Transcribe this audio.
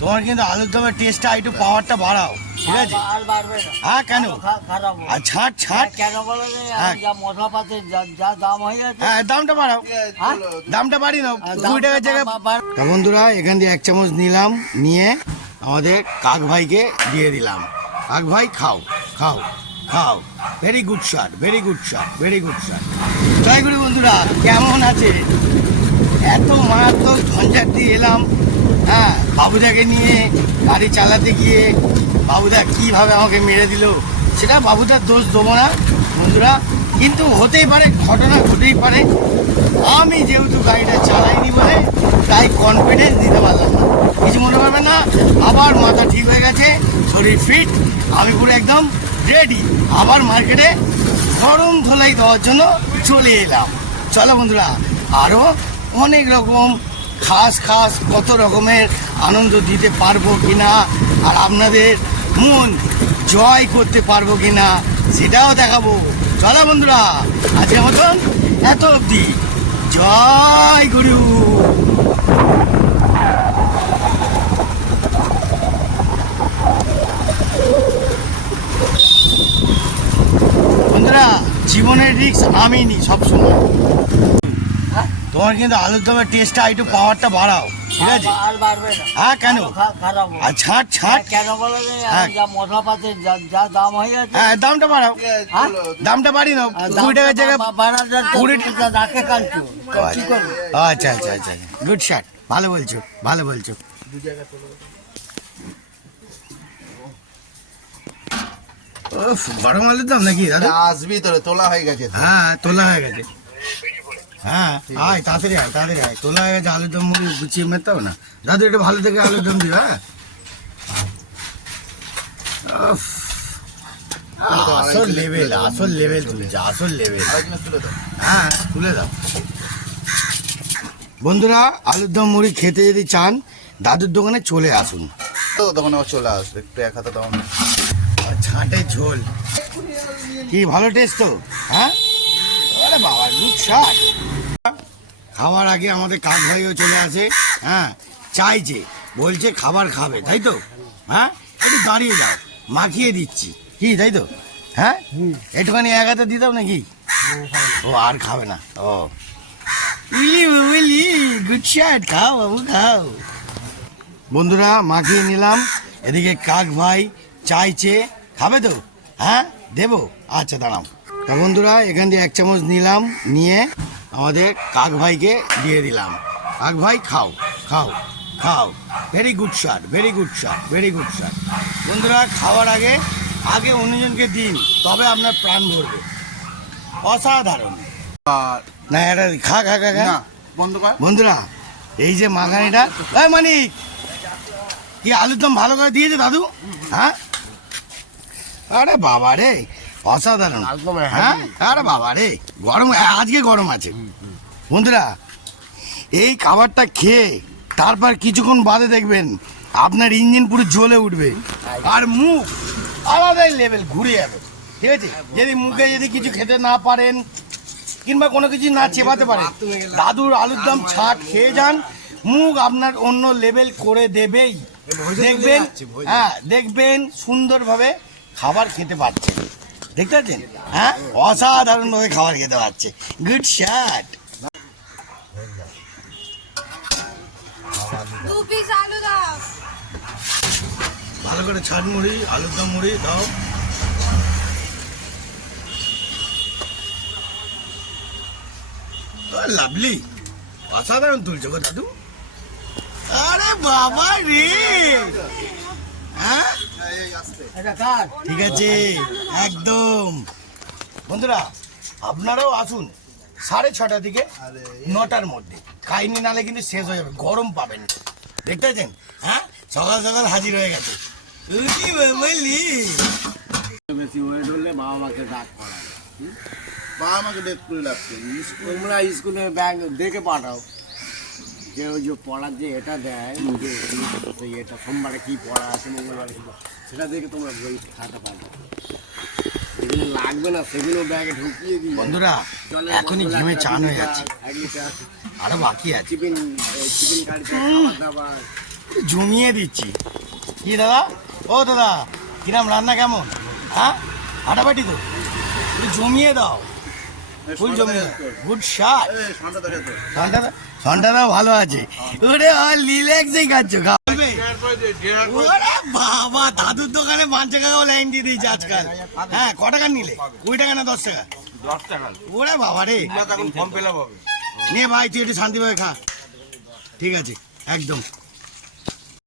তোমার কিন্তু আলুর দমের টেস্টটা একটু পাওয়ারটা বাড়াও, ঠিক আছে? হ্যাঁ কেন? আর ছাড় ছাড় কেন বলো যা মশলাপাতি যা দাম হয়ে যাচ্ছে। হ্যাঁ দামটা বাড়াও, দামটা বাড়িয়ে দাও 20 টাকার জায়গায়। তা বন্ধুরা এখান দিয়ে 1 চামচ নিলাম, নিয়ে আমাদের কাক ভাইকে দিয়ে দিলাম। কাক ভাই খাও খাও খাও, very good shot, very good shot, very good shot. জয় গুরু বন্ধুরা, কেমন আছে? এত মারাত্মক ঝঞ্ঝাট দিয়ে এলাম, হ্যাঁ বাবুদাকে নিয়ে গাড়ি চালাতে গিয়ে বাবুদা কিভাবে আমাকে মেরে দিল, সেটা বাবুদার দোষ দেবো না বন্ধুরা, কিন্তু হতেই পারে, ঘটনা ঘটেই পারে। আমি যেহেতু গাড়িটা চালাইনি বলে তাই কনফিডেন্স দিতে পারলাম না, কিছু মনে করবে না। আবার মাথা ঠিক হয়ে গেছে, শরীর ফিট, আমি পুরো একদম রেডি। আবার মার্কেটে গরম ধোলাই দেওয়ার জন্য চলে এলাম। চলো বন্ধুরা, আরও অনেক রকম খাস খাস কত রকমের আনন্দ দিতে পারবো কিনা, আর আপনাদের মন জয় করতে পারবো কিনা সেটাও দেখাবো। চলো বন্ধুরা, আজকের মতন এত অবধি। জয় গুরু। বন্ধুরা জীবনের রিস্ক আমি নিই সবসময়। তোমার কিন্তু আলুর দমের টেস্টটা একটু পাওয়ারটা বাড়াও, ঠিক আছে? আর বাড়বে না। হ্যাঁ কেন? খারাপ আর ছাড় ছাড় কেন বলো যা মশলাপাতি যা দাম হয়ে যাচ্ছে। হ্যাঁ দামটা বাড়াও, দামটা বাড়িয়ে দাও 20 টাকার জায়গায়। 20 টাকা রাখে কালকে কি করবো? আচ্ছা আচ্ছা আচ্ছা, গুড শট, ভালো বলছো ভালো বলছো। উফ, গরম আলুর দম নাকি দাদা? আসবি তোরে, তোলা হয়ে গেছে তো। হ্যাঁ তোলা হয়ে গেছে, হ্যাঁ আয় তাড়াতাড়ি আয় তাড়াতাড়ি আয়, তোলা হয়ে গেছে। আলুর দম মুড়ি গুছিয়ে মেতাও না দাদু, একটু ভালো থেকে আলুর দম দিও। হ্যাঁ উফ, আসল লেভেল, আসল লেভেল তুলছে, আসল লেভেল। হ্যাঁ তুলে দাও। বন্ধুরা আলুর দম মুড়ি খেতে যদি চান দাদুর দোকানে চলে আসুন। তো তখন আবার চলে আসবে, একটু এক হাতে তখন। আর ছাঁটে ঝোল কি ভালো টেস্ট তো, হ্যাঁ? আরে বাবা গুড শট। খাওয়ার আগে আমাদের কাক ভাইও চলে আসে, হ্যাঁ চাইছে, বলছে খাবার খাবে, তাই তো? হ্যাঁ একটু দাঁড়িয়ে যাও, মাখিয়ে দিচ্ছি, কি তাই তো? হ্যাঁ একটুখানি এক হাতে দিতাম নাকি? ও আর খাবে না? ও গুড শট, খাও বাবু খাও। বন্ধুরা মাখিয়ে নিলাম, এদিকে কাক ভাই চাইছে, খাবে তো? হ্যাঁ দেবো, আচ্ছা দাঁড়াও। তা বন্ধুরা এখান দিয়ে 1 চামচ নিলাম, নিয়ে আমাদের কাক ভাইকে দিয়ে দিলাম। কাক ভাই খাও খাও খাও, very good shot, very good shot, very good shot. বন্ধুরা খাওয়ার আগে আগে অন্যজনকে দিন, তবে আপনার প্রাণ ভরবে, অসাধারণ। না এটা খা খা খা খা। না বন্ধ কর। বন্ধুরা এই যে মাখানিটা, এই মানিক কি আলুর দম ভালো করে দিয়েছে দাদু? হ্যাঁ আরে বাবা রে অসাধারণ, হ্যাঁ আরে বাবা রে গরম, আজকে গরম আছে। বন্ধুরা এই খাবারটা খেয়ে তারপর কিছুক্ষণ বাদে দেখবেন আপনার ইঞ্জিন পুরো জ্বলে উঠবে, আর মুখ আলাদাই লেভেল ঘুরে যাবে, ঠিক আছে? যদি মুখে যদি কিছু খেতে না পারেন কিংবা কোনো কিছু না চেপাতে পারেন, দাদুর আলুর দম ছাট খেয়ে যান, মুখ আপনার অন্য লেভেল করে দেবেই। দেখবেন, হ্যাঁ দেখবেন সুন্দরভাবে খাবার খেতে পাচ্ছেন, দেখতে পাচ্ছেন? হ্যাঁ অসাধারণভাবে খাবার খেতে পাচ্ছে, গুড শট। ভালো করে ছাট মুড়ি, আলুর দম মুড়ি দাও। লাভলি, অসাধারণ তুলছো গো দাদু। আরে বাবা রে, হ্যাঁ ঠিক আছে একদম। বন্ধুরা আপনারাও আসুন 6:30 থেকে 9টার মধ্যে, খাইনি নালে কিন্তু শেষ হয়ে যাবে, গরম পাবেন, দেখতে পাচ্ছেন? হ্যাঁ সকাল সকাল হাজির হয়ে গেছে। বেশি ওয়েট হলে বাবা মাকে ডাক করায়। বাবা মাকে ডেট করে লাগছে। তোমরা স্কুলে ব্যাগ দেখে পাঠাও, যে ওই যে পড়ার যে এটা দেয়, যে এটা সোমবারে কী পড়া আছে, মঙ্গলবারে কী পড়া, সেটা দেখে তোমরা বই খাতা পাবে। যেগুলো লাগবে না সেগুলো ব্যাগে ঢুকিয়ে দিই। বন্ধুরা এখনই ঘেমে চান হয়ে যাচ্ছে, আরো বাকি আছে। টিফিন কাটছে, খাবার দাবার, জমিয়ে দিচ্ছি। কি দাদা, ও দাদা, কিরাম রান্না কেমন? হ্যাঁ, ফাটাফাটি তো, একটু জমিয়ে দাও, ফুল জমিয়ে দাও। Good shot. সন্টাদা ভালো আছে। ওরে রিল্যাক্সেই খাচ্ছ, খাবে। ওরে বাবা, দাদুর দোকানে 5 টাকা লাইন দিয়ে দিয়েছে আজকাল। হ্যাঁ, ক টাকা নিলে? 20 টাকা না 10 টাকা? 10 টাকা। ওরে বাবা রে, এখন ফর্ম পেলাম হবে। নে ভাই তুই একটু শান্তিভাবে খা। ঠিক আছে, একদম।